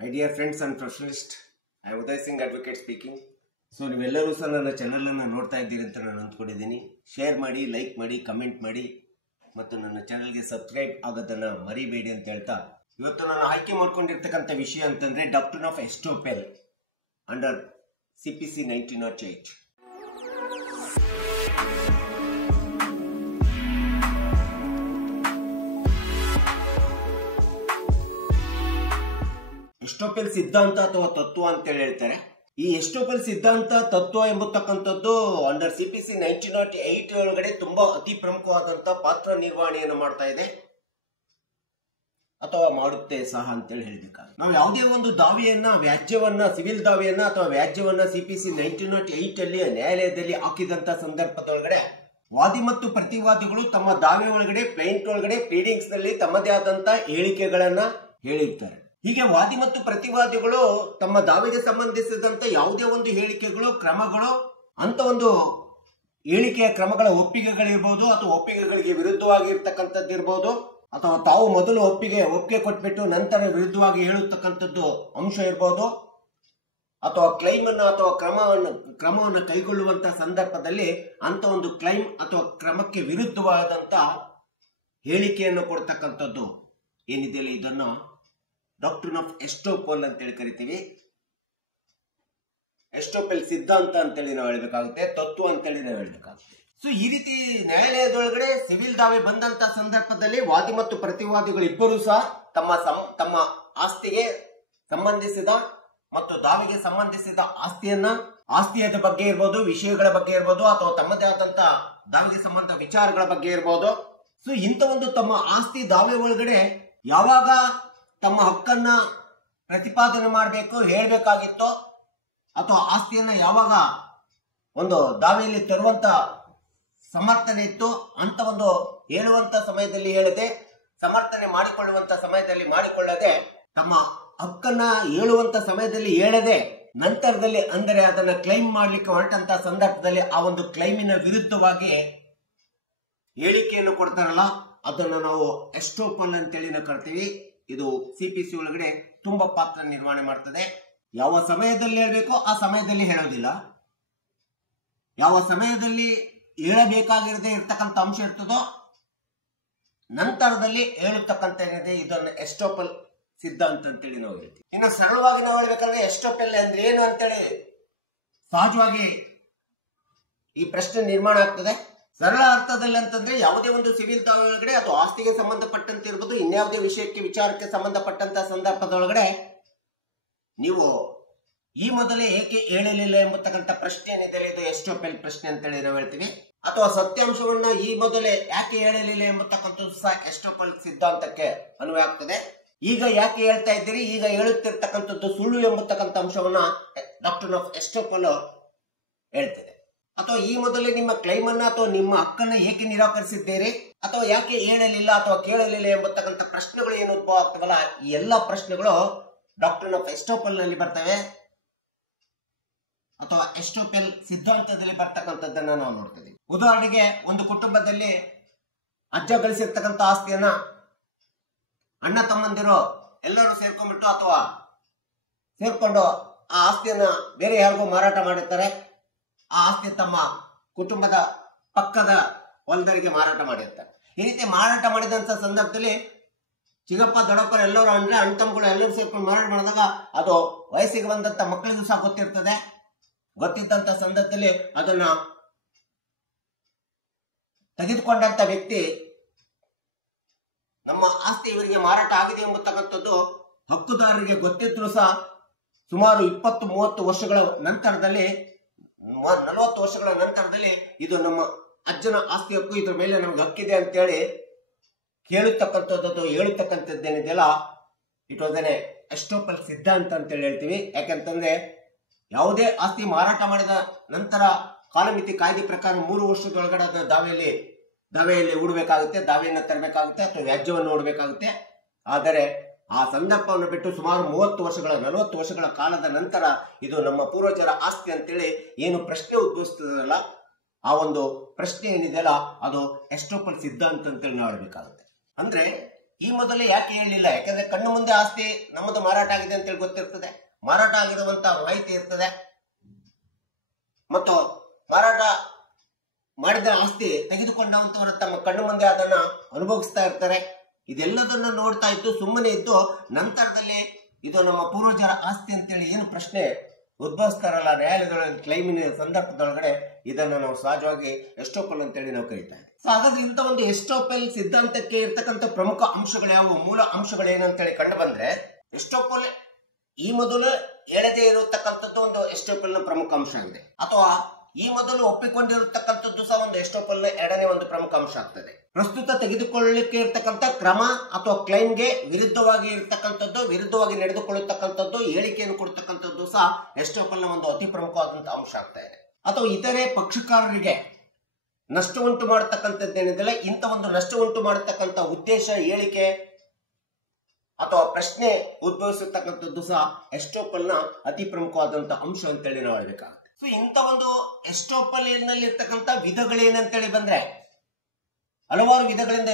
My dear friends and professionalists, I am Uday Singh Advocate speaking. So ನೀವೆಲ್ಲರೂ ಸಹ ನನ್ನ ಚಾನಲನ್ನು ನೋಡ್ತಾ ಇದ್ದೀರಿ ಅಂತ ನಾನು ಅಂದ್ಕೊಂಡಿದ್ದೀನಿ. ಶೇರ್ ಮಾಡಿ, ಲೈಕ್ ಮಾಡಿ, ಕಮೆಂಟ್ ಮಾಡಿ ಮತ್ತು ನನ್ನ ಚಾನಲ್ಗೆ ಸಬ್ಸ್ಕ್ರೈಬ್ ಆಗೋದನ್ನು ಮರಿಬೇಡಿ ಅಂತ ಹೇಳ್ತಾ ಇವತ್ತು ನಾನು ಆಯ್ಕೆ ಮಾಡ್ಕೊಂಡಿರ್ತಕ್ಕಂಥ ವಿಷಯ ಅಂತಂದರೆ ಡಾಕ್ಟ್ರಿನ್ ಆಫ್ ಎಸ್ಟೋಪೆಲ್ ಅಂಡರ್ CPC 1908. ಎಸ್ಟೋಪೆಲ್ ಸಿದ್ಧಾಂತ ಅಥವಾ ತತ್ವ ಅಂತೇಳಿ ಹೇಳ್ತಾರೆ. ಈ ಎಸ್ಟೋಪೆಲ್ ಸಿದ್ಧಾಂತ ತತ್ವ ಎಂಬತಕ್ಕಂಥದ್ದು ಅಂಡರ್ CPC 1908 ಒಳಗಡೆ ತುಂಬಾ ಅತಿ ಪ್ರಮುಖವಾದಂತಹ ಪಾತ್ರ ನಿರ್ವಹಣೆಯನ್ನು ಮಾಡ್ತಾ ಇದೆ ಅಥವಾ ಮಾಡುತ್ತೆ ಸಹ ಅಂತೇಳಿ ಹೇಳ್ಬೇಕಾದ್ರೆ ನಾವು ಯಾವುದೇ ಒಂದು ದಾವೆಯನ್ನ, ವ್ಯಾಜ್ಯವನ್ನ, ಸಿವಿಲ್ ದಾವೆಯನ್ನ ಅಥವಾ ವ್ಯಾಜ್ಯವನ್ನ CPC 1908 ಅಲ್ಲಿ ನ್ಯಾಯಾಲಯದಲ್ಲಿ ಹಾಕಿದಂತ ಸಂದರ್ಭದೊಳಗಡೆ ವಾದಿ ಮತ್ತು ಪ್ರತಿವಾದಿಗಳು ತಮ್ಮ ದಾವೆ ಒಳಗಡೆ, ಪ್ಲೇಂಟ್ ಒಳಗಡೆ, ಪ್ಲೀಡಿಂಗ್ಸ್ ನಲ್ಲಿ ತಮ್ಮದೇ ಆದಂತ ಹೇಳಿಕೆಗಳನ್ನ ಹೇಳಿರ್ತಾರೆ. ಹೀಗೆ ವಾದಿ ಮತ್ತು ಪ್ರತಿವಾದಿಗಳು ತಮ್ಮ ದಾವೆಗೆ ಸಂಬಂಧಿಸಿದಂತ ಯಾವುದೇ ಒಂದು ಹೇಳಿಕೆಗಳು, ಕ್ರಮಗಳು, ಅಂತ ಒಂದು ಹೇಳಿಕೆಯ ಕ್ರಮಗಳ ಒಪ್ಪಿಗೆಗಳಿರ್ಬೋದು ಅಥವಾ ಒಪ್ಪಿಗೆಗಳಿಗೆ ವಿರುದ್ಧವಾಗಿರ್ತಕ್ಕಂಥದ್ದು ಇರ್ಬೋದು, ಅಥವಾ ತಾವು ಮೊದಲು ಒಪ್ಪಿಗೆ ಕೊಟ್ಬಿಟ್ಟು ನಂತರ ವಿರುದ್ಧವಾಗಿ ಹೇಳುತ್ತಕ್ಕಂಥದ್ದು ಅಂಶ ಇರ್ಬೋದು, ಅಥವಾ ಕ್ಲೈಮ್ ಅನ್ನು ಅಥವಾ ಕ್ರಮವನ್ನು ಕೈಗೊಳ್ಳುವಂತ ಸಂದರ್ಭದಲ್ಲಿ ಅಂತ ಒಂದು ಕ್ಲೈಮ್ ಅಥವಾ ಕ್ರಮಕ್ಕೆ ವಿರುದ್ಧವಾದಂತ ಹೇಳಿಕೆಯನ್ನು ಕೊಡ್ತಕ್ಕಂಥದ್ದು ಏನಿದೆಯಲ್ಲ, ಇದನ್ನು ಡಾಕ್ಟ್ರಿನ್ ಆಫ್ ಎಸ್ಟೋಪೆಲ್ ಅಂತೇಳಿ ಕರಿತೀವಿ. ಎಸ್ಟೋಪೆಲ್ ಸಿದ್ಧಾಂತ ಅಂತೇಳಿ ನಾವು ಹೇಳ್ಬೇಕಾಗುತ್ತೆ, ತತ್ವ ಅಂತೇಳಿ ನಾವು ಹೇಳ್ಬೇಕಾಗುತ್ತೆ. ಸೊ ಈ ರೀತಿ ನ್ಯಾಯಾಲಯದೊಳಗಡೆ ಸಿವಿಲ್ ದಾವೆ ಬಂದಂತ ಸಂದರ್ಭದಲ್ಲಿ ವಾದಿ ಮತ್ತು ಪ್ರತಿವಾದಿಗಳು ಇಬ್ಬರು ಸಹ ತಮ್ಮ ಆಸ್ತಿಗೆ ಸಂಬಂಧಿಸಿದ ಮತ್ತು ದಾವೆಗೆ ಸಂಬಂಧಿಸಿದ ಆಸ್ತಿಯ ಬಗ್ಗೆ ಇರ್ಬೋದು, ವಿಷಯಗಳ ಬಗ್ಗೆ ಇರ್ಬೋದು, ಅಥವಾ ತಮ್ಮದೇ ಆದಂತ ದಾವೆಗೆ ಸಂಬಂಧ ವಿಚಾರಗಳ ಬಗ್ಗೆ ಇರ್ಬೋದು. ಸೊ ಇಂಥ ಒಂದು ತಮ್ಮ ಆಸ್ತಿ ದಾವೆ ಒಳಗಡೆ ಯಾವಾಗ ತಮ್ಮ ಹಕ್ಕನ್ನ ಪ್ರತಿಪಾದನೆ ಮಾಡಬೇಕು, ಹೇಳಬೇಕಾಗಿತ್ತೋ, ಅಥವಾ ಆಸ್ತಿಯನ್ನ ಯಾವಾಗ ಒಂದು ದಾವೆಯಲ್ಲಿ ತರುವಂತ ಸಮರ್ಥನೆ ಇತ್ತು ಅಂತ ಒಂದು ಹೇಳುವಂತ ಸಮಯದಲ್ಲಿ ಹೇಳದೆ, ಸಮರ್ಥನೆ ಮಾಡಿಕೊಳ್ಳುವಂತ ಸಮಯದಲ್ಲಿ ಮಾಡಿಕೊಳ್ಳದೆ, ತಮ್ಮ ಹಕ್ಕನ್ನ ಹೇಳುವಂತ ಸಮಯದಲ್ಲಿ ಹೇಳದೆ ನಂತರದಲ್ಲಿ, ಅಂದರೆ ಅದನ್ನ ಕ್ಲೈಮ್ ಮಾಡ್ಲಿಕ್ಕೆ ಹೊರಟಂತ ಸಂದರ್ಭದಲ್ಲಿ ಆ ಒಂದು ಕ್ಲೈಮಿನ ವಿರುದ್ಧವಾಗಿ ಹೇಳಿಕೆಯನ್ನು ಕೊಡ್ತಾರಲ್ಲ, ಅದನ್ನ ನಾವು ಎಸ್ಟೋಪೆಲ್ ಅಂತೇಳಿ ನಾವು ಕರಿತೀವಿ. ಇದು CPC ಒಳಗಡೆ ತುಂಬಾ ಪಾತ್ರ ನಿರ್ವಹಣೆ ಮಾಡ್ತದೆ. ಯಾವ ಸಮಯದಲ್ಲಿ ಹೇಳಬೇಕೋ ಆ ಸಮಯದಲ್ಲಿ ಹೇಳೋದಿಲ್ಲ, ಯಾವ ಸಮಯದಲ್ಲಿ ಹೇಳಬೇಕಾಗಿರದೆ ಇರ್ತಕ್ಕಂಥ ಅಂಶ ಇರ್ತದೋ ನಂತರದಲ್ಲಿ ಹೇಳತಕ್ಕಂಥ ಏನಿದೆ, ಇದನ್ನು ಎಸ್ಟೋಪೆಲ್ ಸಿದ್ಧಾಂತ ಅಂತೇಳಿ ನಾವು ಹೇಳ್ತೀವಿ. ಇನ್ನು ಸರಳವಾಗಿ ನಾವು ಹೇಳ್ಬೇಕಂದ್ರೆ ಎಸ್ಟೋಪೆಲ್ ಅಂದ್ರೆ ಏನು ಅಂತೇಳಿ ಸಹಜವಾಗಿ ಈ ಪ್ರಶ್ನೆ ನಿರ್ಮಾಣ ಆಗ್ತದೆ. ಸರಳ ಅರ್ಥದಲ್ಲಿ ಅಂತಂದ್ರೆ ಯಾವುದೇ ಒಂದು ಸಿವಿಲ್ ದಾವೆ ಒಳಗಡೆ ಅದು ಆಸ್ತಿಗೆ ಸಂಬಂಧಪಟ್ಟಂತೆ ಇರ್ಬೋದು, ಇನ್ಯಾವುದೇ ವಿಚಾರಕ್ಕೆ ಸಂಬಂಧಪಟ್ಟಂತ ಸಂದರ್ಭದೊಳಗಡೆ ನೀವು ಈ ಮೊದಲೇ ಏಕೆ ಹೇಳಲಿಲ್ಲ ಎಂಬತಕ್ಕಂಥ ಪ್ರಶ್ನೆ ಏನಿದೆ, ಇದು ಎಸ್ಟೋಪೆಲ್ ಪ್ರಶ್ನೆ ಅಂತೇಳಿ ನಾವು ಹೇಳ್ತೀವಿ. ಅಥವಾ ಸತ್ಯಾಂಶವನ್ನ ಈ ಮೊದಲೇ ಯಾಕೆ ಹೇಳಲಿಲ್ಲ ಎಂಬತಕ್ಕಂಥದ್ದು ಸಹ ಎಸ್ಟೋಪೆಲ್ ಸಿದ್ಧಾಂತಕ್ಕೆ ಅನ್ವಯ ಆಗ್ತದೆ. ಈಗ ಯಾಕೆ ಹೇಳ್ತಾ ಇದ್ದೀರಿ, ಈಗ ಹೇಳುತ್ತಿರ್ತಕ್ಕಂಥದ್ದು ಸುಳ್ಳು ಎಂಬತಕ್ಕಂಥ ಅಂಶವನ್ನ ಡಾಕ್ಟ್ರಿನ್ ಆಫ್ ಎಸ್ಟೋಪೆಲ್ ಹೇಳ್ತದೆ. ಅಥವಾ ಈ ಮೊದಲೇ ನಿಮ್ಮ ಕ್ಲೈಮ್ ಅನ್ನ ಅಥವಾ ನಿಮ್ಮ ಹಕ್ಕನ್ನ ಏಕೆ ನಿರಾಕರಿಸಿದ್ದೀರಿ, ಅಥವಾ ಯಾಕೆ ಹೇಳಲಿಲ್ಲ ಅಥವಾ ಕೇಳಲಿಲ್ಲ ಎಂಬತಕ್ಕಂಥ ಪ್ರಶ್ನೆಗಳು ಏನು ಉದ್ಭವ ಆಗ್ತವಲ್ಲ, ಈ ಎಲ್ಲಾ ಪ್ರಶ್ನೆಗಳು ಡಾಕ್ಟ್ರಿನ್ ಆಫ್ ಎಸ್ಟೋಪೆಲ್ ನಲ್ಲಿ ಬರ್ತವೆ ಅಥವಾ ಎಸ್ಟೋಪೆಲ್ ಸಿದ್ಧಾಂತದಲ್ಲಿ ಬರ್ತಕ್ಕಂಥದ್ದನ್ನ ನಾವು ನೋಡ್ತೀವಿ. ಉದಾಹರಣೆಗೆ, ಒಂದು ಕುಟುಂಬದಲ್ಲಿ ಅಜ್ಜ ಗಳಿಸಿರ್ತಕ್ಕಂಥ ಆಸ್ತಿಯನ್ನ ಅಣ್ಣ ತಮ್ಮಂದಿರು ಎಲ್ಲರೂ ಸೇರ್ಕೊಂಡ್ಬಿಟ್ಟು ಅಥವಾ ಸೇರ್ಕೊಂಡು ಆ ಆಸ್ತಿಯನ್ನ ಬೇರೆ ಯಾರಿಗೂ ಮಾರಾಟ ಮಾಡಿರ್ತಾರೆ. ಆ ಆಸ್ತಿ ತಮ್ಮ ಕುಟುಂಬದ ಪಕ್ಕದ ಹೊಲದರಿಗೆ ಮಾರಾಟ ಮಾಡಿರ್ತಾರೆ. ಈ ರೀತಿ ಮಾರಾಟ ಮಾಡಿದಂತ ಸಂದರ್ಭದಲ್ಲಿ ಚಿಕ್ಕಪ್ಪ, ದೊಡ್ಡಪ್ಪ ಎಲ್ಲರೂ ಅಂದ್ರೆ ಅಣ್ಣ ತಮ್ಮಗಳು ಎಲ್ಲರೂ ಸೇರ್ಕೊಂಡು ಮಾರಾಟ ಮಾಡಿದಾಗ ಅದು ವಯಸ್ಸಿಗೆ ಬಂದಂತ ಮಕ್ಕಳಿಗೂ ಸಹ ಗೊತ್ತಿರ್ತದೆ. ಗೊತ್ತಿದ್ದಂತ ಸಂದರ್ಭದಲ್ಲಿ ಅದನ್ನ ತೆಗೆದುಕೊಂಡಂತ ವ್ಯಕ್ತಿ ನಮ್ಮ ಆಸ್ತಿ ಇವರಿಗೆ ಮಾರಾಟ ಆಗಿದೆ ಎಂಬತಕ್ಕಂಥದ್ದು ಹಕ್ಕುದಾರರಿಗೆ ಗೊತ್ತಿದ್ರು ಸಹ ಸುಮಾರು 20-30 ವರ್ಷಗಳ ನಂತರದಲ್ಲಿ, 40 ವರ್ಷಗಳ ನಂತರದಲ್ಲಿ ಇದು ನಮ್ಮ ಅಜ್ಜನ ಆಸ್ತಿ ಹಕ್ಕು, ಇದ್ರ ಮೇಲೆ ನಮ್ಗೆ ಹಕ್ಕಿದೆ ಅಂತೇಳಿ ಹೇಳತಕ್ಕಂಥದ್ದೇನಿದೆಯಲ್ಲ, ಇಟ್ ವಾಸ್ ಎನ್ ಎಸ್ಟೋಪೆಲ್ ಸಿದ್ಧಾಂತ ಅಂತೇಳಿ ಹೇಳ್ತೀವಿ. ಯಾಕಂತಂದ್ರೆ ಯಾವುದೇ ಆಸ್ತಿ ಮಾರಾಟ ಮಾಡಿದ ನಂತರ ಕಾಲಮಿತಿ ಕಾಯ್ದೆ ಪ್ರಕಾರ 3 ವರ್ಷದೊಳಗಡೆ ಅದನ್ನ ದಾವೆಯಲ್ಲಿ ಹೂಡಬೇಕಾಗುತ್ತೆ, ದಾವೆಯನ್ನು ತರಬೇಕಾಗುತ್ತೆ ಅಥವಾ ವ್ಯಾಜ್ಯವನ್ನು ಹೂಡಬೇಕಾಗುತ್ತೆ. ಆದರೆ ಆ ಸಂದರ್ಭವನ್ನು ಬಿಟ್ಟು ಸುಮಾರು 40 ವರ್ಷಗಳ ಕಾಲದ ನಂತರ ಇದು ನಮ್ಮ ಪೂರ್ವಜರ ಆಸ್ತಿ ಅಂತೇಳಿ ಏನು ಪ್ರಶ್ನೆ ಉದ್ಭವಿಸ್ತದಲ್ಲ, ಆ ಒಂದು ಪ್ರಶ್ನೆ ಏನಿದೆಯಲ್ಲ ಅದು ಎಸ್ಟೋಪೆಲ್ ಸಿದ್ಧಾಂತ ಅಂತೇಳಿ ನಾವು ಹೇಳ್ಬೇಕಾಗುತ್ತೆ. ಅಂದ್ರೆ ಈ ಮೊದಲೇ ಯಾಕೆ ಹೇಳಲಿಲ್ಲ? ಯಾಕಂದ್ರೆ ಕಣ್ಣು ಮುಂದೆ ಆಸ್ತಿ ನಮ್ಮದು ಮಾರಾಟ ಆಗಿದೆ ಅಂತೇಳಿ ಗೊತ್ತಿರ್ತದೆ, ಮಾರಾಟ ಆಗಿರುವಂತಹ ಮಾಹಿತಿ ಇರ್ತದೆ, ಮತ್ತು ಮಾರಾಟ ಮಾಡಿದ ಆಸ್ತಿ ತೆಗೆದುಕೊಂಡಂತವರು ತಮ್ಮ ಕಣ್ಣು ಮುಂದೆ ಅದನ್ನ ಅನುಭವಿಸ್ತಾ ಇರ್ತಾರೆ. ಇದೆಲ್ಲದನ್ನು ನೋಡ್ತಾ ಇದ್ದು ಸುಮ್ಮನೆ ಇದ್ದು ನಂತರದಲ್ಲಿ ಇದು ನಮ್ಮ ಪೂರ್ವಜರ ಆಸ್ತಿ ಅಂತೇಳಿ ಏನು ಪ್ರಶ್ನೆ ಉದ್ಭವಿಸ್ತಾರಲ್ಲ ನ್ಯಾಯಾಲಯದೊಳಗೆ ಕ್ಲೈಮಿನ ಸಂದರ್ಭದೊಳಗಡೆ, ಇದನ್ನು ನಾವು ಸಹಜವಾಗಿ ಎಸ್ಟೋಪಲ್ ಅಂತೇಳಿ ನಾವು ಕರೀತಾ ಇದ್ದೀವಿ. ಸೊ ಹಾಗಾದ್ರೆ ಇಂಥ ಒಂದು ಎಸ್ಟೋಪಲ್ ಸಿದ್ಧಾಂತಕ್ಕೆ ಇರ್ತಕ್ಕಂಥ ಪ್ರಮುಖ ಅಂಶಗಳು ಯಾವುವು, ಮೂಲ ಅಂಶಗಳು ಏನಂತೇಳಿ ಕಂಡು ಬಂದ್ರೆ, ಎಸ್ಟೋಪಲ್ ಈ ಮೊದಲು ಹೇಳದೇ ಇರತಕ್ಕಂಥದ್ದು ಒಂದು ಎಸ್ಟೋಪಲ್ ನ ಪ್ರಮುಖ ಅಂಶ ಆಗಿದೆ, ಅಥವಾ ಈ ಮೊದಲು ಒಪ್ಪಿಕೊಂಡಿರತಕ್ಕಂಥದ್ದು ಸಹ ಒಂದು ಎಸ್ಟೋಪಲ್ ನ ಎರಡನೇ ಒಂದು ಪ್ರಮುಖ ಅಂಶ ಆಗ್ತದೆ. ಪ್ರಸ್ತುತ ತೆಗೆದುಕೊಳ್ಳಲಿಕ್ಕೆ ಇರ್ತಕ್ಕಂಥ ಕ್ರಮ ಅಥವಾ ಕ್ಲೈಮ್ಗೆ ವಿರುದ್ಧವಾಗಿ ಇರ್ತಕ್ಕಂಥದ್ದು, ವಿರುದ್ಧವಾಗಿ ನಡೆದುಕೊಳ್ಳತಕ್ಕಂಥದ್ದು, ಹೇಳಿಕೆಯನ್ನು ಕೊಡ್ತಕ್ಕಂಥದ್ದು ಸಹ ಎಸ್ಟೋಪಲ್ ನ ಒಂದು ಅತಿ ಪ್ರಮುಖವಾದಂತಹ ಅಂಶ ಆಗ್ತಾ ಇದೆ. ಅಥವಾ ಇತರೆ ಪಕ್ಷಕಾರರಿಗೆ ನಷ್ಟ ಉಂಟು ಮಾಡತಕ್ಕಂಥದ್ದೇನಿದೆಯಲ್ಲ, ಇಂಥ ಒಂದು ನಷ್ಟ ಉಂಟು ಮಾಡತಕ್ಕಂಥ ಉದ್ದೇಶ, ಹೇಳಿಕೆ ಅಥವಾ ಪ್ರಶ್ನೆ ಉದ್ಭವಿಸತಕ್ಕಂಥದ್ದು ಸಹ ಎಸ್ಟೋಪಲ್ ನ ಅತಿ ಪ್ರಮುಖವಾದಂತಹ ಅಂಶ ಅಂತೇಳಿ ನಾವು ಹೇಳ್ಬೇಕಾಗುತ್ತೆ. ಸೊ ಇಂಥ ಒಂದು ಎಸ್ಟೋಪಲ್ ನಲ್ಲಿ ಇರ್ತಕ್ಕಂಥ ವಿಧಗಳೇನಂತೇಳಿ ಬಂದ್ರೆ, ಹಲವಾರು ವಿಧಗಳಿಂದ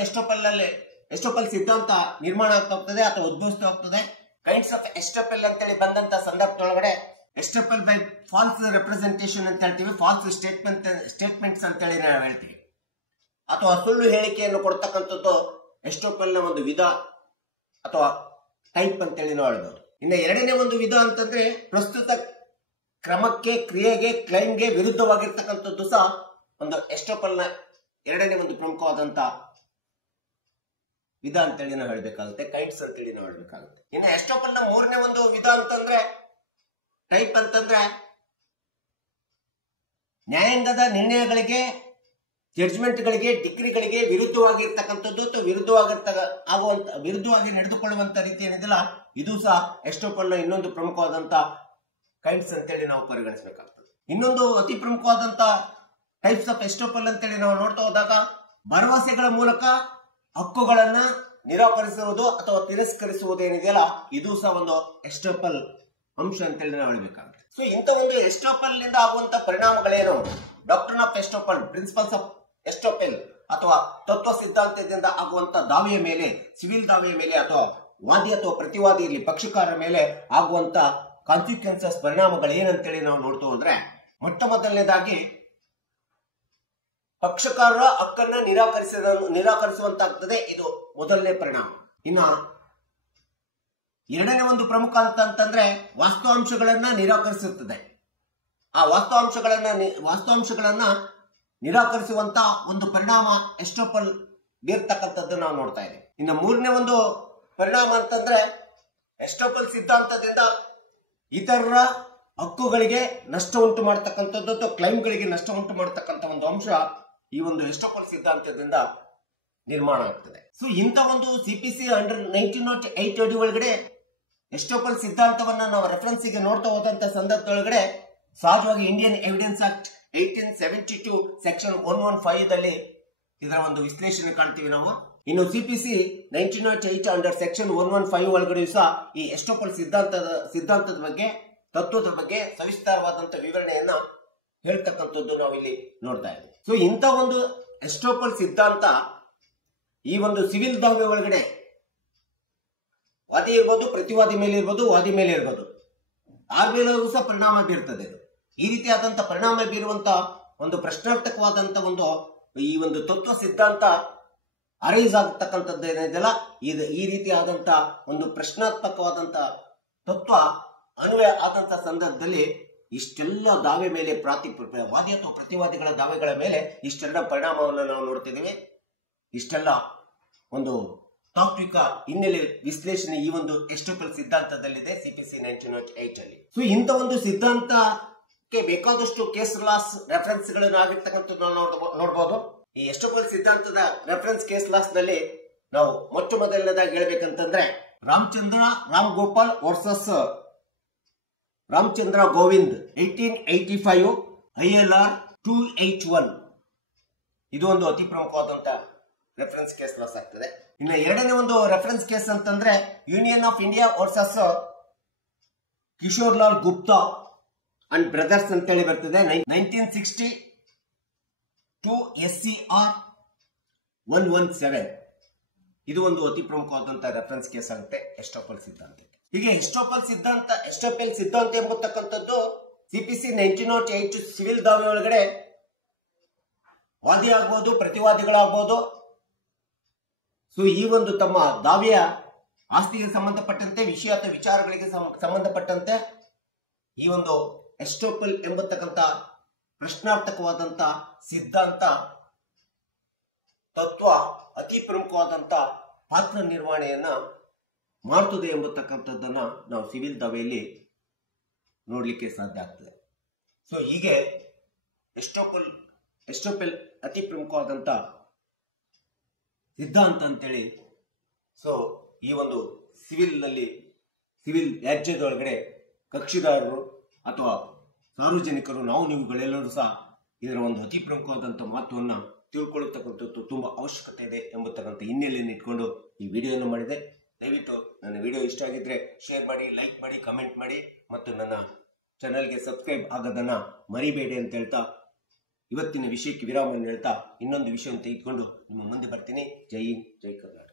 ಎಸ್ಟೋಪಲ್ ಸಿದ್ಧಾಂತ ನಿರ್ಮಾಣ ಆಗ್ತಾ ಹೋಗ್ತದೆ ಅಥವಾ ಉದ್ಭವಿಸ್ತಾ ಹೋಗ್ತದೆ. ಕೈಂಡ್ಸ್ ಆಫ್ ಎಸ್ಟೋಪಲ್ ಅಂತೇಳಿ ಬಂದಂತ ಸಂದರ್ಭದೊಳಗಡೆ ಎಸ್ಟೋಪಲ್ ಬೈ ಫಾಲ್ಸ್ ರೆಪ್ರೆಸೆಂಟೇಷನ್ ಅಂತ ಹೇಳ್ತೀವಿ, ಫಾಲ್ಸ್ ಸ್ಟೇಟ್ಮೆಂಟ್ಸ್ ಅಂತೇಳಿ ನಾವು ಹೇಳ್ತೀವಿ, ಅಥವಾ ಸುಳ್ಳು ಹೇಳಿಕೆಯನ್ನು ಕೊಡ್ತಕ್ಕಂಥದ್ದು ಎಸ್ಟೋಪಲ್ ನ ಒಂದು ವಿಧ ಅಥವಾ ಟೈಪ್ ಅಂತೇಳಿ ನಾವು ಹೇಳ್ಬೋದು. ಇನ್ನು ಎರಡನೇ ಒಂದು ವಿಧ ಅಂತಂದ್ರೆ, ಪ್ರಸ್ತುತ ಕ್ರಮಕ್ಕೆ, ಕ್ರಿಯೆಗೆ, ಕ್ಲೈಮ್ಗೆ ವಿರುದ್ಧವಾಗಿರ್ತಕ್ಕಂಥದ್ದು ಸಹ ಒಂದು ಎಸ್ಟೋಪಲ್ ನ ಎರಡನೇ ಒಂದು ಪ್ರಮುಖವಾದಂತ ವಿಧ ಅಂತೇಳಿ ನಾವು ಹೇಳ್ಬೇಕಾಗುತ್ತೆ, ಕೈಂಡ್ಸ್ ಅಂತೇಳಿ ನಾವು ಹೇಳ್ಬೇಕಾಗುತ್ತೆ. ಇನ್ನು ಎಸ್ಟೋಪಲ್ ನ ಮೂರನೇ ಒಂದು ವಿಧ ಅಂತಂದ್ರೆ, ಟೈಪ್ ಅಂತಂದ್ರೆ, ನ್ಯಾಯಾಂಗದ ನಿರ್ಣಯಗಳಿಗೆ, ಜಡ್ಜ್ಮೆಂಟ್ಗಳಿಗೆ, ಡಿಗ್ರಿಗಳಿಗೆ ವಿರುದ್ಧವಾಗಿ ಇರ್ತಕ್ಕಂಥದ್ದು ಅಥವಾ ವಿರುದ್ಧವಾಗಿ ನಡೆದುಕೊಳ್ಳುವಂತ ರೀತಿ ಏನಿದೆಯಲ್ಲ, ಇದು ಸಹ ಎಸ್ಟೋಪಲ್ ನ ಇನ್ನೊಂದು ಪ್ರಮುಖವಾದಂತ ಕೈಂಡ್ಸ್ ಅಂತೇಳಿ ನಾವು ಪರಿಗಣಿಸಬೇಕಾಗ್ತದೆ. ಇನ್ನೊಂದು ಅತಿ ಪ್ರಮುಖವಾದಂತ ಟೈಪ್ಸ್ ಆಫ್ ಎಸ್ಟೋಪಲ್ ಅಂತೇಳಿ ನಾವು ನೋಡ್ತಾ ಹೋದಾಗ, ಭರವಸೆಗಳ ಮೂಲಕ ಹಕ್ಕುಗಳನ್ನ ನಿರಾಕರಿಸುವುದು ಅಥವಾ ತಿರಸ್ಕರಿಸುವುದು ಏನಿದೆಯಲ್ಲ, ಇದು ಸಹ ಒಂದು ಎಸ್ಟೋಪಲ್ ಅಂಶ ಅಂತೇಳಿ ನಾವು ಹೇಳ್ಬೇಕಾಗುತ್ತೆ. ಸೊ ಇಂಥ ಒಂದು ಎಸ್ಟೋಪಲ್ ನಿಂದ ಆಗುವಂತ ಪರಿಣಾಮಗಳೇನು, ಡಾಕ್ಟ್ರಿನ್ ಆಫ್ ಎಸ್ಟೋಪಲ್, ಪ್ರಿನ್ಸಿಪಲ್ಸ್ ಆಫ್ ಎಸ್ಟೋಪಲ್ ಅಥವಾ ತತ್ವ ಸಿದ್ಧಾಂತದಿಂದ ಆಗುವಂತ ದಾವೆಯ ಮೇಲೆ, ಸಿವಿಲ್ ದಾವೆಯ ಮೇಲೆ ಅಥವಾ ವಾದಿ ಅಥವಾ ಪ್ರತಿವಾದಿ ಇರಲಿ ಪಕ್ಷಕಾರರ ಮೇಲೆ ಆಗುವಂತ ಕಾನ್ಸಿಕ್ವೆನ್ಸಸ್, ಪರಿಣಾಮಗಳು ಏನಂತೇಳಿ ನಾವು ನೋಡ್ತಾ ಹೋದ್ರೆ, ಮೊಟ್ಟ ಮೊದಲನೇದಾಗಿ ಪಕ್ಷಕಾರರ ಹಕ್ಕನ್ನ ನಿರಾಕರಿಸುವಂತಾಗ್ತದೆ, ಇದು ಮೊದಲನೇ ಪರಿಣಾಮ. ಇನ್ನ ಎರಡನೇ ಒಂದು ಪ್ರಮುಖ ಅಂತಂದ್ರೆ ವಾಸ್ತವಾಂಶಗಳನ್ನ ನಿರಾಕರಿಸುತ್ತದೆ. ಆ ವಾಸ್ತವಾಂಶಗಳನ್ನ ನಿರಾಕರಿಸುವಂತ ಒಂದು ಪರಿಣಾಮ ಎಸ್ಟೋಪಲ್ ಬೀರ್ತಕ್ಕಂಥದ್ದು ನಾವು ನೋಡ್ತಾ ಇದ್ದೀವಿ. ಇನ್ನು ಮೂರನೇ ಒಂದು ಪರಿಣಾಮ ಅಂತಂದ್ರೆ, ಎಸ್ಟೋಪಲ್ ಸಿದ್ಧಾಂತದಿಂದ ಇತರರ ಹಕ್ಕುಗಳಿಗೆ ನಷ್ಟ ಉಂಟು ಮಾಡತಕ್ಕಂಥದ್ದು ಅಥವಾ ಕ್ಲೈಮ್ಗಳಿಗೆ ನಷ್ಟ ಉಂಟು ಮಾಡತಕ್ಕಂಥ ಒಂದು ಅಂಶ ಈ ಒಂದು ಎಸ್ಟೋಪಲ್ ಸಿದ್ಧಾಂತದಿಂದ ನಿರ್ಮಾಣ ಆಗ್ತದೆ. ಸೊ ಇಂಥ ಒಂದು ಸಿಪಿಸಿ ಅಂಡರ್ 1908 ಅಡಿ ಒಳಗಡೆ ಎಸ್ಟೋಪಲ್ ಸಿದ್ಧಾಂತವನ್ನ ನಾವು ರೆಫರೆನ್ಸ್ ಗೆ ನೋಡ್ತಾ ಹೋದಂತ ಸಂದರ್ಭದೊಳಗಡೆ ಸಹಜವಾಗಿ ಇಂಡಿಯನ್ ಎವಿಡೆನ್ಸ್ ಆಕ್ಟ್ 1872 ಸೆಕ್ಷನ್ 115 ದಲ್ಲಿ ಇದರ ಒಂದು ವಿಶ್ಲೇಷಣೆ ಕಾಣ್ತೀವಿ ನಾವು. ಇನ್ನು ಸಿಪಿಸಿ 1908 ಅಂಡರ್ ಸೆಕ್ಷನ್ 115 ಒಳಗಡೆ ಸಹ ಈ ಎಸ್ಟೋಪಲ್ ಸಿದ್ಧಾಂತದ ಬಗ್ಗೆ, ತತ್ವದ ಬಗ್ಗೆ ಸವಿಸ್ತಾರವಾದಂತ ವಿವರಣೆಯನ್ನ ಹೇಳ್ತಕ್ಕಂಥದ್ದು ನಾವು ಇಲ್ಲಿ ನೋಡ್ತಾ ಇದ್ದೀವಿ. ಸೊ ಇಂಥ ಒಂದು ಎಸ್ಟೋಪಲ್ ಸಿದ್ಧಾಂತ ಈ ಒಂದು ಸಿವಿಲ್ ದಾವೆ ಒಳಗಡೆ ವಾದಿ ಇರ್ಬೋದು, ಪ್ರತಿವಾದಿ ಮೇಲೆ ಇರ್ಬೋದು, ವಾದಿ ಮೇಲೆ ಇರ್ಬೋದು, ಆ ಮೇಲೂ ಸಹ ಪರಿಣಾಮ ಬೀರ್ತದೆ. ಈ ರೀತಿಯಾದಂತ ಪರಿಣಾಮ ಬೀರುವಂತ ಒಂದು ಪ್ರಶ್ನಾರ್ಥಕವಾದಂತ ಈ ಒಂದು ತತ್ವ ಸಿದ್ಧಾಂತ ಅರೈಸ್ ಆಗತಕ್ಕಂಥದ್ದು ಏನಿದೆಯಲ್ಲ, ಈ ರೀತಿಯಾದಂತ ಒಂದು ಪ್ರಶ್ನಾತ್ಮಕವಾದಂತ ತತ್ವ ಅನ್ವಯ ಆದಂತ ಸಂದರ್ಭದಲ್ಲಿ ಇಷ್ಟೆಲ್ಲ ದಾವೆ ಮೇಲೆ ವಾದಿ ಅಥವಾ ಪ್ರತಿವಾದಿಗಳ ದಾವೆಗಳ ಮೇಲೆ ಇಷ್ಟೆಲ್ಲ ಪರಿಣಾಮವನ್ನು ನಾವು ನೋಡ್ತಿದ್ದೀವಿ. ಇಷ್ಟೆಲ್ಲ ಒಂದು ತಾತ್ವಿಕ ಹಿನ್ನೆಲೆ ವಿಶ್ಲೇಷಣೆ ಈ ಒಂದು ಎಸ್ಟೋಪಲ್ ಸಿದ್ಧಾಂತದಲ್ಲಿದೆ ಸಿಪಿಸಿ 1908 ಅಲ್ಲಿ. ಸೊ ಇಂಥ ಒಂದು ಸಿದ್ಧಾಂತಕ್ಕೆ ಬೇಕಾದಷ್ಟು ಕೇಸ್ ಲಾಸ್ ರೆಫರೆನ್ಸ್ ಗಳನ್ನು ಆಗಿರ್ತಕ್ಕಂಥದ್ದು ನಾವು ನೋಡಬಹುದು. ಈ ಎಸ್ಟೋಪಲ್ ಸಿದ್ಧಾಂತದ ರೆಫರೆನ್ಸ್ ಕೇಸ್ ಲಾಸ್ ನಲ್ಲಿ ನಾವು ಮೊಟ್ಟ ಮೊದಲನೇದಾಗಿ ಹೇಳ್ಬೇಕಂತಂದ್ರೆ, ರಾಮ್ ಗೋಪಾಲ್ ವರ್ಸಸ್ ರಾಮಚಂದ್ರ ಗೋವಿಂದ್ 1885 ILR 281, ಇದು ಒಂದು ಅತಿ ಪ್ರಮುಖವಾದಂತ ರೆಫರೆನ್ಸ್ ಕೇಸ್ ಲಾಸ್ ಆಗ್ತದೆ. ಇನ್ನು ಎರಡನೇ ಒಂದು ರೆಫರೆನ್ಸ್ ಕೇಸ್ ಅಂತಂದ್ರೆ, union of India versus Kishore Lal Gupta and brothers ಅಂತೇಳಿ ಬರ್ತದೆ 1962 SCR 117. ಇದು ಒಂದು ಅತಿ ಪ್ರಮುಖವಾದಂತಹ ರೆಫರೆನ್ಸ್ ಕೇಸ್ ಆಗುತ್ತೆ ಎಸ್ಟೋಪಲ್ ಸಿದ್ಧಾಂತಕ್ಕೆ. ಹೀಗೆ ಎಸ್ಟೋಪಲ್ ಸಿದ್ಧಾಂತ ಎಂಬತಕ್ಕಂಥದ್ದು CPC 1908 ಸಿವಿಲ್ ದಾವೆ ಒಳಗಡೆ ವಾದಿ ಆಗ್ಬೋದು, ಪ್ರತಿವಾದಿಗಳಾಗ್ಬೋದು. ಸೊ ಈ ಒಂದು ತಮ್ಮ ದಾವೆಯ ಆಸ್ತಿಗೆ ಸಂಬಂಧಪಟ್ಟಂತೆ, ವಿಷಯ ಅಥವಾ ವಿಚಾರಗಳಿಗೆ ಸಂಬಂಧಪಟ್ಟಂತೆ ಈ ಒಂದು ಎಸ್ಟೋಪಲ್ ಎಂಬತಕ್ಕಂಥ ಪ್ರಶ್ನಾರ್ಥಕವಾದಂತ ಸಿದ್ಧಾಂತ ತತ್ವ ಅತಿ ಪ್ರಮುಖವಾದಂತ ಪಾತ್ರ ನಿರ್ವಹಣೆಯನ್ನ ಮಾಡ್ತದೆ ಎಂಬತಕ್ಕಂಥದ್ದನ್ನ ನಾವು ಸಿವಿಲ್ ದಾವೆಯಲ್ಲಿ ನೋಡ್ಲಿಕ್ಕೆ ಸಾಧ್ಯ ಆಗ್ತದೆ. ಸೊ ಹೀಗೆ ಎಸ್ಟೋಪಲ್ ಅತಿ ಪ್ರಮುಖವಾದಂತ ಸಿದ್ಧಾಂತ ಅಂತೇಳಿ. ಸೊ ಈ ಒಂದು ಸಿವಿಲ್ ವ್ಯಾಜ್ಯದೊಳಗಡೆ ಕಕ್ಷಿದಾರರು ಅಥವಾ ಸಾರ್ವಜನಿಕರು, ನಾವು ನೀವುಗಳೆಲ್ಲರೂ ಸಹ ಇದರ ಒಂದು ಅತಿ ಪ್ರಮುಖವಾದಂಥ ಮಹತ್ವವನ್ನು ತಿಳ್ಕೊಳ್ಳತಕ್ಕಂಥದ್ದು ತುಂಬಾ ಅವಶ್ಯಕತೆ ಇದೆ ಎಂಬತಕ್ಕಂಥ ಹಿನ್ನೆಲೆಯನ್ನು ಇಟ್ಕೊಂಡು ಈ ವಿಡಿಯೋನ ಮಾಡಿದೆ. ದಯವಿಟ್ಟು ನನ್ನ ವಿಡಿಯೋ ಇಷ್ಟ ಆಗಿದ್ರೆ ಶೇರ್ ಮಾಡಿ, ಲೈಕ್ ಮಾಡಿ, ಕಮೆಂಟ್ ಮಾಡಿ ಮತ್ತು ನನ್ನ ಚಾನಲ್ಗೆ ಸಬ್ಸ್ಕ್ರೈಬ್ ಆಗೋದನ್ನ ಮರಿಬೇಡಿ ಅಂತ ಹೇಳ್ತಾ ಇವತ್ತಿನ ವಿಷಯಕ್ಕೆ ವಿರಾಮ ಹೇಳ್ತಾ ಇನ್ನೊಂದು ವಿಷಯವನ್ನು ತೆಗೆದುಕೊಂಡು ನಿಮ್ಮ ಮುಂದೆ ಬರ್ತೀನಿ. ಜೈ ಹಿಂದ್, ಜೈ ಕರ್ನಾಟಕ.